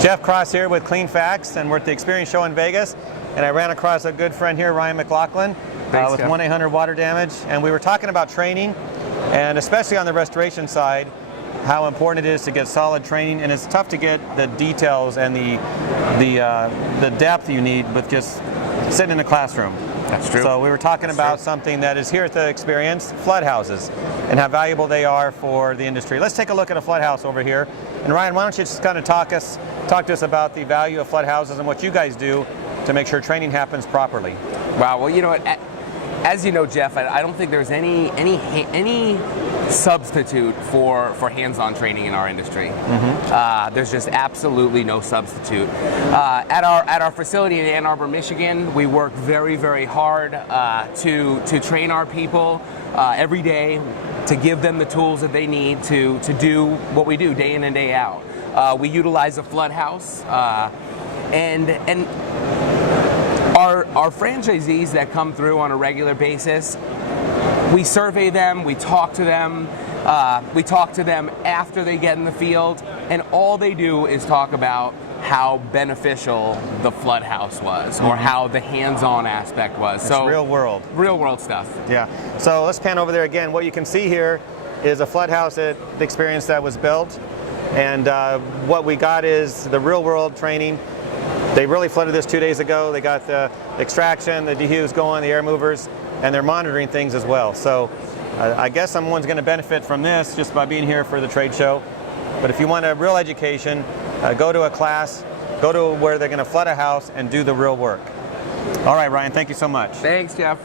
Jeff Cross here with Clean Facts, and we're at the Experience Show in Vegas, and I ran across a good friend here, Ryan McLaughlin, with 1-800 Water Damage, and we were talking about training, and especially on the restoration side, how important it is to get solid training, and it's tough to get the details and the depth you need with just sitting in a classroom. That's true. So we were talking about something that is here at the Experience, flood houses, and how valuable they are for the industry. Let's take a look at a flood house over here. And Ryan, why don't you just kind of talk to us about the value of flood houses and what you guys do to make sure training happens properly. Wow. Well, you know what? As you know, Jeff, I don't think there's any substitute for hands-on training in our industry. There's just absolutely no substitute. At our facility in Ann Arbor, Michigan, we work very, very hard to train our people every day, to give them the tools that they need to do what we do day in and day out. We utilize a flood house, and our franchisees that come through on a regular basis, we survey them, we talk to them after they get in the field, and all they do is talk about how beneficial the flood house was, or how the hands-on aspect was. It's real world stuff. Yeah. So let's pan over there again. What you can see here is a flood house at the Experience that was built, and what we got is the real world training. They really flooded this 2 days ago. They got the extraction, the dehues going, the air movers, and they're monitoring things as well. So I guess someone's going to benefit from this just by being here for the trade show. But if you want a real education, go to a class, go to where they're going to flood a house and do the real work. All right, Ryan, thank you so much. Thanks, Jeff.